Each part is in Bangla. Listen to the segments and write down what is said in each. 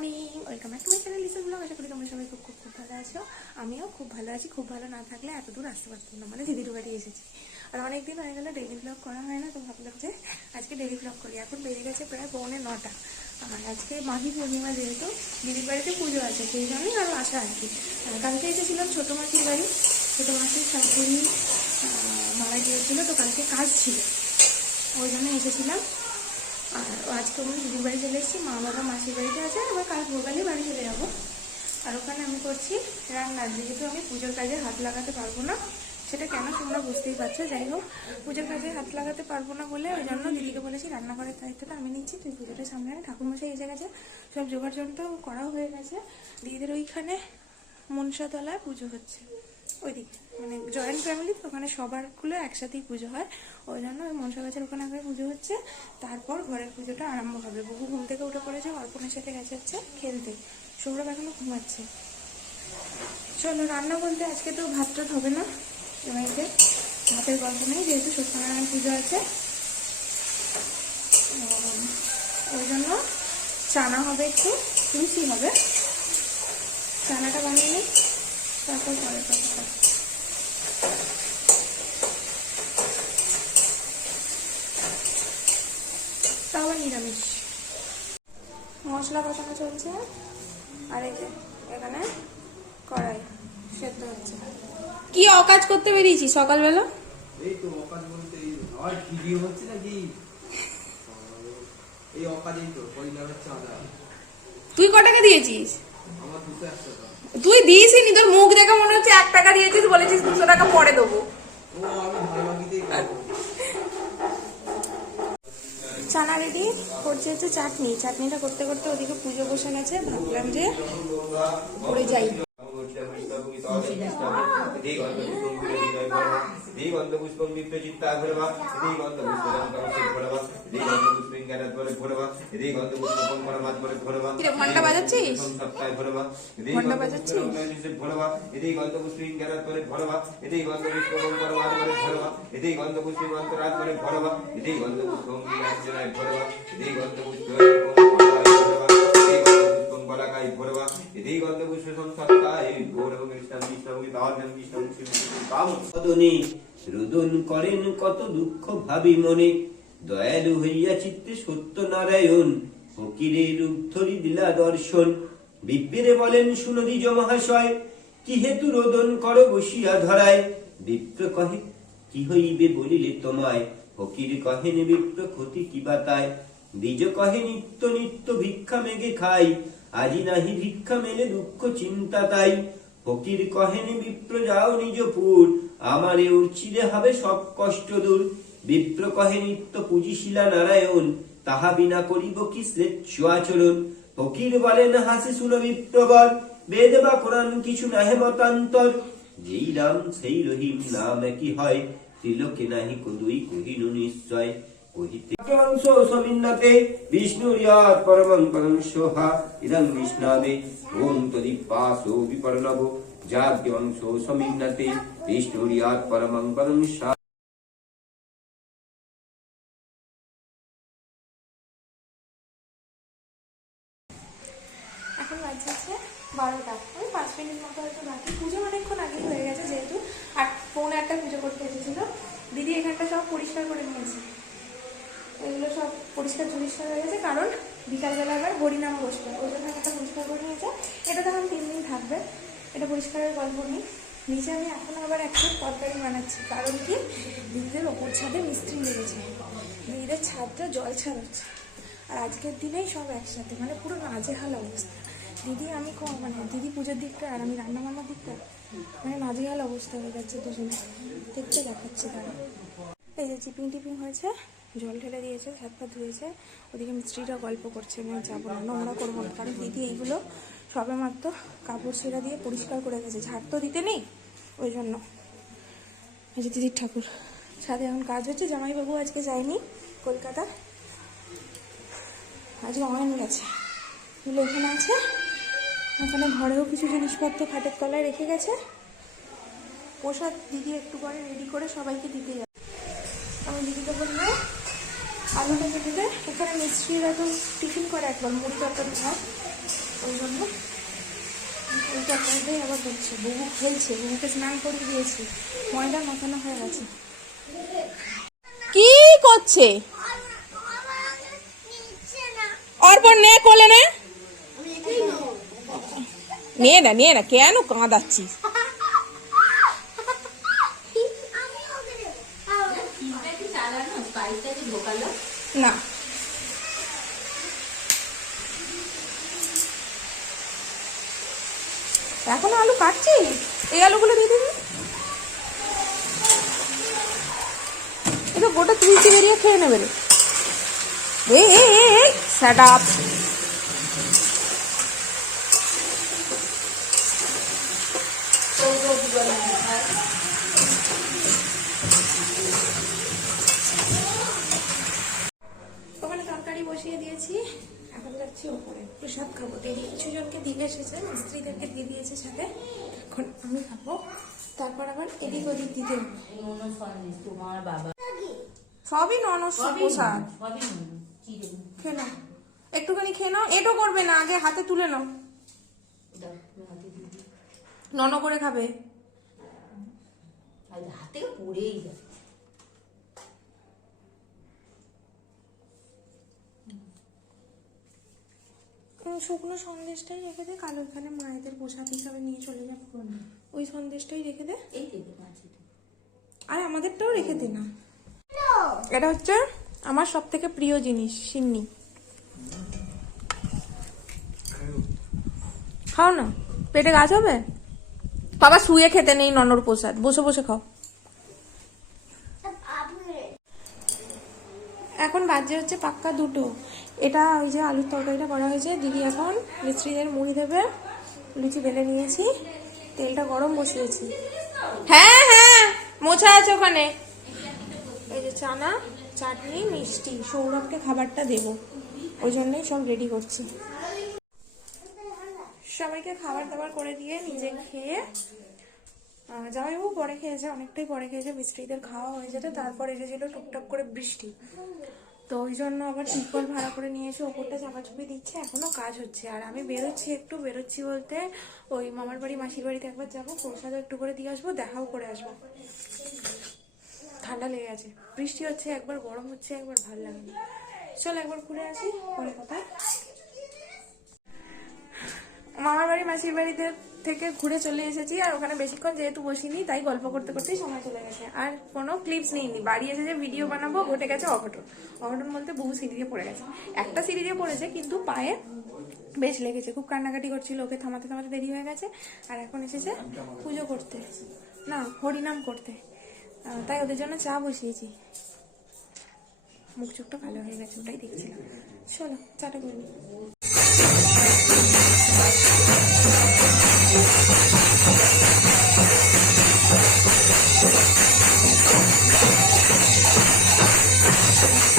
Morning welcome back to my channel listen blog আশা করি তোমরা সবাই খুব খুব খুব ভালো আছো। আমিও খুব ভালো আছি। খুব ভালো না থাকলে এত দূর আসতে পারতাম না। মানে দিদির বাড়ি এসেছি। আর অনেক দিন হয়ে গেল ডেলি ব্লগ করা হয় না, তো ভাবলাম যে আজকে ডেলি ব্লগ করি। এখন বেরিয়ে গেছে প্রায় পৌনে নটা। আর আজকে মাঘী পূর্ণিমা যেহেতু, দিদির বাড়িতে পুজো আছে, সেই জন্যই আরও আসা আর কি। কালকে এসেছিলাম ছোটো মাসির বাড়ি। ছোটো মাসির শাশুড়ি মারা গিয়েছিল, তো কালকে কাজ ছিল। ওই জন্য এসেছিলাম। আর আজকে আমি দিদির বাড়ি চলে এসেছি, মা বাবা মাসির বাড়িতে আছে আবার কাল ভোরবেলায় বাড়ি চলে যাব। আর ওখানে আমি করছি রান্না। যেহেতু আমি পুজোর কাজে হাত লাগাতে পারব না, সেটা কেন তোমরা বুঝতেই পারছ? যাই হোক, পুজোর কাজে হাত লাগাতে পারব না বলে ওই জন্য দিদিকে বলেছি রান্নাঘরের দায়িত্বটা আমি নিচ্ছি তুই পুজোটা সামনে ঠাকুরমশাই এসে গেছে, সব জোগাড় যন্ত্র করাও হয়ে গেছে। দিদিদের ওইখানে মনসাতলায় পুজো হচ্ছে। ওইদিকে মানে জয়েন্ট ফ্যামিলি তো, ওখানে সবারগুলো একসাথেই পুজো হয়। ওই জন্য ওই মনসা গাছের ওখানে আগে পুজো হচ্ছে। তারপর ঘরের পুজোটা আরম্ভ হবে। বহু ঘুম থেকে উঠে পড়েছে অর্পণের সাথে গেছে হচ্ছে খেলতে। সৌরভ এখনও ঘুমাচ্ছে। চলো, রান্না বলতে আজকে তো ভাত টাত হবে না। এবারে ভাতের গল্প নেই, যেহেতু সত্যনারায়ণ পুজো আছে। ওই জন্য চানা হবে একটু লুচি হবে? চানাটা বানিয়ে নিই। তারপর কথা তাও নিরামিষ। মশলা কষানো চলছে। আর এই যে এখানে কড়াই সেদ্ধ হচ্ছে। কি অকাজ করতে বেরিয়েছি সকালবেলা? এই তো অকাজ বলতে আর ভিডিও হচ্ছে নাকি? এই অকাজেই তো পরিবারের চাঁদা তুই ক টাকা দিয়েছিস? আমার দুটো একশো তুই দিয়েছিস নি তোর মুখ দেখে মনে হচ্ছে এক টাকা দিয়েছিস বলেছিস দুশো টাকা পরে দেবো। চানা রেডি করছে হচ্ছে চাটনি চাটনিটা করতে করতে ওদিকে পুজো বসে গেছে ভাবলাম যে করে যাই। পুষ্পম ভরবা এদিকে গন্ধ পুষ্পিং জ্ঞানাত ভরে কিরে, ঘণ্টা বাজাচ্ছিস? সপ্তাহে এদিকে ঘণ্টা বাজাচ্ছিস? এদিকে গন্ধ পুষ্পিং এদিকে গন্ধ এদিকে গন্ধ পুষ্পিং অন্তরাত এদিকে গন্ধ এদিকে গন্ধ এদিকে গন্ধ পুষ্প রোদন করেন কত দুঃখ ভাবি মনে দয়ালু হইয়া চিত্তে সত্য নারায়ণ ফকিরের রূপ ধরি দিলা দর্শন। বিপ্রে বলেন সুনদী মহাশয়, কি হেতু রোদন কর বসিয়া ধরায়? বিপ্র কহে, কি হইবে বলিলে তোমায়? ফকির কহেন, বিপ্র ক্ষতি কি বাতায় দ্বিজ কহে, নিত্য নিত্য ভিক্ষা মেঘে খাই, আজি নাহি ভিক্ষা মেলে দুঃখ চিন্তা তাই। ফকির কহেন, বিপ্র, যাও নিজ পুর, আমারে উচ্ছিলে হবে সব কষ্ট দূর। বিপ্র কহে নিত্য পুজিশিলা নারায়ণ, তাহা বিনা করিব কি শ্লেচ্ছ আচরণ ফকির বলেন, হাসি শুনো বিপ্র বল বেদ বা কোরআন কিছু নাহে মতান্তর। যেই রাম সেই রহিম নাম একই হয়, ত্রিলোকে নাহি কদুই কহিনু নিশ্চয়। বিষ্ণুর পরমং পরম সোহা, ইদং বিষ্ণাবে ওম তদিপাসো বিপর্ণব। যাজ্ঞ সমিন্নতে বিষ্ণুর পরমং পরম সা এখন বাজছে হচ্ছে বারোটা ওই পাঁচ মিনিট মতো হয়তো বাকি পুজো অনেকক্ষণ আগেই হয়ে গেছে যেহেতু আট পৌনে আটটা পুজো করতে এসেছিল। দিদি এখানটা সব পরিষ্কার করে নিয়েছে। এগুলো সব পরিষ্কার পরিষ্কার হয়ে গেছে, কারণ বিকালবেলা আবার হরিনাম বসবে। ওই জন্য একটা পরিষ্কার করে নিয়েছে। এটা তখন তিন দিন থাকবে। এটা পরিষ্কারের গল্প নেই। নিচে আমি এখন আবার একটা তরকারি বানাচ্ছি। কারণ কি? দিদিদের ওপর ছাদে মিস্ত্রি লেগেছে। দিদিদের ছাদটা জল ছাড়াচ্ছে। আর আজকের দিনেই সব একসাথে। মানে পুরো নাজেহাল অবস্থা। দিদি, আমি কম মানে দিদি পুজোর দিকটা আর আমি রান্না বান্নার দিকটা মানে নাজেহাল অবস্থা হয়ে যাচ্ছে দুজনে। দেখতে দেখাচ্ছে তারা। এই যে চিপিং টিপিং হয়েছে, জল ঢেলে দিয়েছে, হাত পা ধুয়েছে। ওদিকে মিস্ত্রিরা গল্প করছে, আমি যাব না, নোংরা করব না। কারণ দিদি এইগুলো সবে মাত্র কাপড় ছেঁড়া দিয়ে পরিষ্কার করে গেছে। ঝাড় তো দিতে নেই, ওই জন্য। এই যে দিদির ঠাকুর। ছাদে এখন কাজ হচ্ছে, জামাইবাবু আজকে যায়নি কলকাতা আজকে অয়ন গেছে। এখানে আছে। এখানে ঘরেও কিছু জিনিসপত্র খাটের তলায় রেখে গেছে। প্রসাদ দিদি একটু পরে রেডি করে সবাইকে দিতে যাবে। আমি দিদিকে বললাম আলুটা কেটে দে। এখানে মিস্ত্রিরা তো টিফিন করে একবার মুড়ি তরকারি খায় ওই জন্য। ওই তরকারিটাই আবার হচ্ছে বুবু খেলছে বুবুকে স্নান করে দিয়েছি। ময়দা মাখানো হয়ে গেছে। কি করছে? অর্পণ নে কোলে নে। নিয়ে না নিয়ে না। কেন কাঁদাচ্ছিস? না। এখনও আলু কাটছি? এই আলুগুলো দিয়ে দিবি? এটা গোটা তুলছি বেরিয়ে খেয়ে নেবে রে। এই এই এই আপ ওখানে তরকারি বসিয়ে দিয়েছি এখন যাচ্ছি ওপরে প্রসাদ খাব। দিদি কিছু জনকে দিয়ে এসেছে মিস্ত্রিদেরকে দিয়ে দিয়েছে সাথে। এখন আমি খাব। তারপর আবার এদিক ওদিক দিতে। তোমার সবই ননস্য প্রসাদ। খেয়ে নাও একটুখানি খেয়ে নাও। এটো করবে না, আগে হাতে তুলে নাও। নন করে খাবে। হাতে পড়েই যায়। শুকনো সন্দেশটাই রেখে দে কালো এখানে মায়েদের প্রসাদ হিসাবে নিয়ে চলে যাব। ওই সন্দেশটাই রেখে দে। আর আমাদেরটাও রেখে দে না। এটা হচ্ছে আমার সব থেকে প্রিয় জিনিস সিন্নি। খাও না? পেটে গাছ হবে বাবা শুয়ে খেতে নেই ননর প্রসাদ। বসে বসে খাও। এখন বাজে হচ্ছে পাক্কা দুটো। এটা ওই যে আলুর তরকারিটা করা হয়েছে। দিদি এখন মিস্ত্রিদের মুড়ি দেবে। লুচি বেলে নিয়েছি। তেলটা গরম বসিয়েছি। হ্যাঁ হ্যাঁ মোছা আছে ওখানে। এই যে চানা চাটনি মিষ্টি সৌরভকে খাবারটা দেব। ওই জন্যই সব রেডি করছি। সবাইকে খাবার দাবার করে দিয়ে নিজে খেয়ে জামাইবাবু পরে খেয়েছে অনেকটাই পরে খেয়েছে। মিস্ত্রিদের খাওয়া হয়ে যেতে তারপর এসেছিল টুকটাক করে বৃষ্টি। তো ওই জন্য আবার টিপল ভাড়া করে নিয়ে এসে ওপরটা চাপাচুপি দিচ্ছে, এখনও কাজ হচ্ছে। আর আমি বেরোচ্ছি একটু, বেরোচ্ছি বলতে ওই মামার বাড়ি, মাসির বাড়িতে একবার যাব, প্রসাদও একটু করে দিয়ে আসব, দেখাও করে আসব। ঠান্ডা লেগে আছে বৃষ্টি হচ্ছে, একবার গরম হচ্ছে, একবার ভালো লাগে চল একবার ঘুরে আসি কথা। মামার বাড়ি, মাসির বাড়িতে থেকে ঘুরে চলে এসেছি, আর ওখানে বেশিক্ষণ যেহেতু বসিনি, তাই গল্প করতে করতেই সময় চলে গেছে। আর কোনো ক্লিপস নিইনি। বাড়ি এসে যে ভিডিও বানাবো, ঘটে গেছে অঘটন। অঘটন বলতে বহু দিয়ে পড়ে গেছে। একটা দিয়ে পড়েছে, কিন্তু পায়ে বেশ লেগেছে। খুব কান্নাকাটি করছিল, ওকে থামাতে থামাতে দেরি হয়ে গেছে, আর এখন এসেছে পুজো করতে। না, হরিনাম করতে। তাই ওদের জন্য চা বসিয়েছি। মুখ চোখটা ভালো হয়ে গেছে, ওটাই দেখছিলাম। চলো, চাটা করবি Thank you.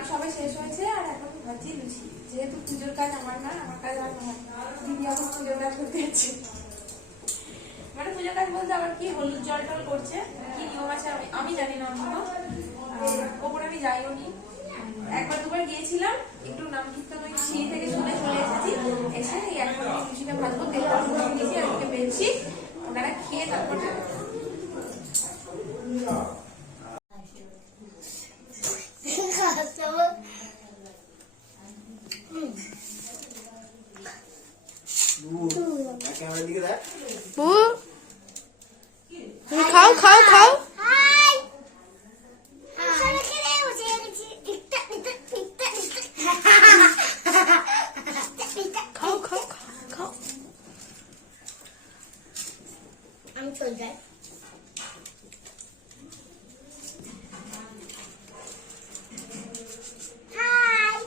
গান সবাই শেষ হয়েছে আর এখন লুচি। যেহেতু পুজোর কাজ আমার না, আমার কাজ নয় দিদি পুজোর কাজ করতে যাচ্ছে। মানে পুজোর কাজ বলতে আবার কি, হলুদ জল টল করছে। কি নিয়ম আছে আমি আমি জানি না অন্তত। ওপরে আমি যাইও নি। একবার দুবার গিয়েছিলাম, একটু নাম কীর্তন ওই সিঁড়ি থেকে শুনে চলে এসেছি। এসে এই এখন লুচিটা ভাজবো, তেল গরম করে দিয়েছি আর ওকে বেলছি। ওনারা খেয়ে তারপর যাবে ক্যামেরার দিকে দেখ বু খাও খাও খাও। আমি চল যাই। হাই।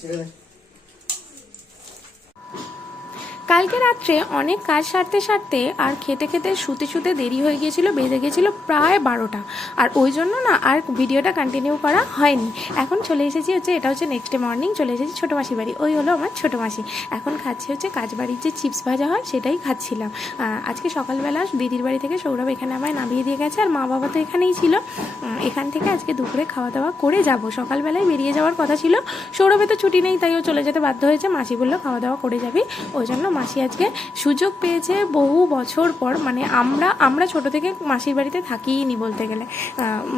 ছেড়ে দে কালকে রাত্রে অনেক কাজ সারতে সারতে আর খেতে খেতে শুতে শুতে দেরি হয়ে গিয়েছিল, বেজে গিয়েছিল প্রায় বারোটা। আর ওই জন্য না আর ভিডিওটা কন্টিনিউ করা হয়নি। এখন চলে এসেছি হচ্ছে, এটা হচ্ছে নেক্সট ডে মর্নিং চলে এসেছি ছোটো মাসি বাড়ি। ওই হলো আমার ছোটো মাসি। এখন খাচ্ছি হচ্ছে কাজ বাড়ির যে চিপস ভাজা হয়, সেটাই খাচ্ছিলাম। আজকে সকালবেলা দিদির বাড়ি থেকে সৌরভ এখানে আমায় নামিয়ে দিয়ে গেছে আর মা বাবা তো এখানেই ছিল। এখান থেকে আজকে দুপুরে খাওয়া দাওয়া করে যাব। সকালবেলায় বেরিয়ে যাওয়ার কথা ছিল। সৌরভে তো ছুটি নেই, তাই ও চলে যেতে বাধ্য হয়েছে। মাসি বলল খাওয়া দাওয়া করে যাবি। ওই জন্য মাসি আজকে সুযোগ পেয়েছে বহু বছর পর মানে আমরা আমরা ছোট থেকে মাসির বাড়িতে থাকিই নি বলতে গেলে।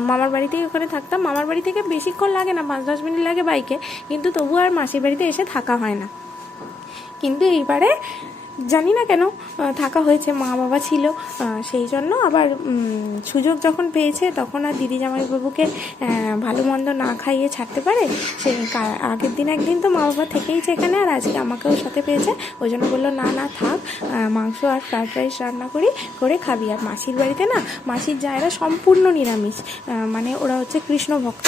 মামার বাড়িতেই ওখানে থাকতাম। মামার বাড়ি থেকে বেশিক্ষণ লাগে না পাঁচ দশ মিনিট লাগে বাইকে। কিন্তু তবু আর মাসির বাড়িতে এসে থাকা হয় না। কিন্তু এইবারে জানি না কেন থাকা হয়েছে, মা বাবা ছিল সেই জন্য আবার সুযোগ যখন পেয়েছে, তখন আর দিদি জামাইবাবুকে ভালো মন্দ না খাইয়ে ছাড়তে পারে, সে আগের দিন একদিন তো মা বাবা থেকেইছে এখানে, আর আজকে আমাকেও সাথে পেয়েছে, ওই জন্য বলল, না না, থাক মাংস আর ফ্রাইড রাইস রান্না করি, করে খাবি। আর মাসির বাড়িতে না, মাসির জায়গা সম্পূর্ণ নিরামিষ মানে ওরা হচ্ছে কৃষ্ণ ভক্ত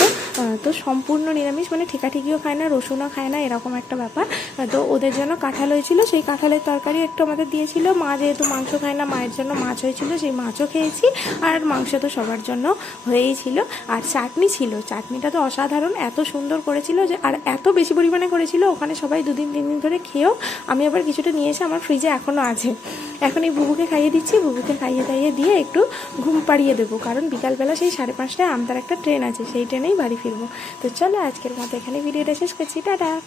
তো সম্পূর্ণ নিরামিষ মানে ঠিকাঠিকিও খায় না, রসুনও খায় না, এরকম একটা ব্যাপার তো ওদের জন্য কাঁঠাল হয়েছিল, সেই কাঁঠালের তরকারি একটু আমাদের দিয়েছিল। মা যেহেতু মাংস খায় না, মায়ের জন্য মাছ হয়েছিল, সেই মাছও খেয়েছি। আর মাংস তো সবার জন্য হয়েই ছিল। আর চাটনি ছিল। চাটনিটা তো অসাধারণ। এত সুন্দর করেছিল যে, আর এত বেশি পরিমাণে করেছিল, ওখানে সবাই দুদিন, তিন দিন ধরে খেয়েও আমি আবার কিছুটা নিয়ে এসে আমার ফ্রিজে এখনও আছে। এখন এই বুবুকে খাইয়ে দিচ্ছি। বুবুকে খাইয়ে দাইয়ে দিয়ে একটু ঘুম পাড়িয়ে দেবো। কারণ বিকালবেলা সেই সাড়ে পাঁচটায় আমতার একটা ট্রেন আছে। সেই ট্রেনেই বাড়ি ফিরবো। তো চলো আজকের মতো এখানে ভিডিওটা শেষ করছি। টাটা!